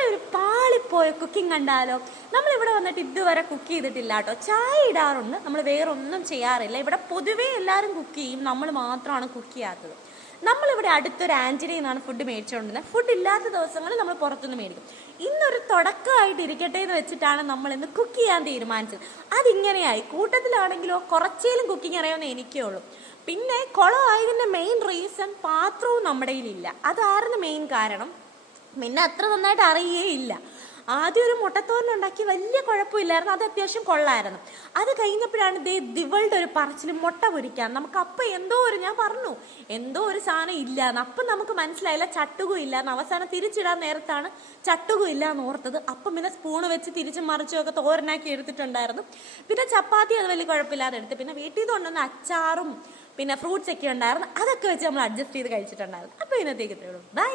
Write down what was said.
നാളെ ഒരു പാളിപ്പോയ കുക്കിംഗ് കണ്ടാലോ? നമ്മളിവിടെ വന്നിട്ട് ഇതുവരെ കുക്ക് ചെയ്തിട്ടില്ല കേട്ടോ. ചായ ഇടാറുണ്ട്, നമ്മൾ വേറെ ഒന്നും ചെയ്യാറില്ല. ഇവിടെ പൊതുവേ എല്ലാവരും കുക്ക് ചെയ്യും, നമ്മൾ മാത്രമാണ് കുക്ക് ചെയ്യാത്തത്. നമ്മളിവിടെ അടുത്തൊരു ആൻറ്റിനിയിൽ നിന്നാണ് ഫുഡ് മേടിച്ചുകൊണ്ടിരുന്നത്. ഫുഡ് ഇല്ലാത്ത ദിവസങ്ങളിൽ നമ്മൾ പുറത്തുനിന്ന് മേടിക്കും. ഇന്നൊരു തുടക്കമായിട്ട് ഇരിക്കട്ടെ എന്ന് വെച്ചിട്ടാണ് നമ്മൾ ഇന്ന് കുക്ക് ചെയ്യാൻ തീരുമാനിച്ചത്. അതിങ്ങനെയായി. കൂട്ടത്തിലാണെങ്കിലോ കുറച്ചേലും കുക്കിംഗ് അറിയാവുന്ന എനിക്കേ ഉള്ളൂ. പിന്നെ കുളമായതിൻ്റെ മെയിൻ റീസൺ പാത്രവും നമ്മുടെ കയ്യിലില്ല. അതായിരുന്നു മെയിൻ കാരണം. പിന്നെ അത്ര നന്നായിട്ട് അറിയുകയില്ല. ആദ്യം ഒരു മുട്ടത്തോരനുണ്ടാക്കി വലിയ കുഴപ്പമില്ലായിരുന്നു, അത് അത്യാവശ്യം കൊള്ളായിരുന്നു. അത് കഴിഞ്ഞപ്പോഴാണ് ദിവളുടെ ഒരു പറച്ചിൽ മുട്ട പൊരിക്കാൻ. നമുക്ക് അപ്പം ഞാൻ പറഞ്ഞു എന്തോ ഒരു സാധനം ഇല്ലാന്ന്. അപ്പം നമുക്ക് മനസ്സിലായില്ല ചട്ടുകും ഇല്ലാന്ന്. അവസാനം തിരിച്ചിടാൻ നേരത്താണ് ചട്ടുകും ഇല്ലാന്ന് ഓർത്തത്. അപ്പം പിന്നെ സ്പൂണ് വെച്ച് തിരിച്ചും മറിച്ചും ഒക്കെ തോരനാക്കി എടുത്തിട്ടുണ്ടായിരുന്നു. പിന്നെ ചപ്പാത്തി അത് വലിയ കുഴപ്പമില്ലാതെ എടുത്ത്. പിന്നെ വീട്ടിൽ നിന്ന് കൊണ്ടുവന്ന അച്ചാറും പിന്നെ ഫ്രൂട്ട്സ് ഒക്കെ ഉണ്ടായിരുന്നു. അതൊക്കെ വെച്ച് നമ്മൾ അഡ്ജസ്റ്റ് ചെയ്ത് കഴിച്ചിട്ടുണ്ടായിരുന്നു. അപ്പോൾ ഇന്നത്തേക്ക് ഇത്രയേ ഉള്ളൂ. ബൈ.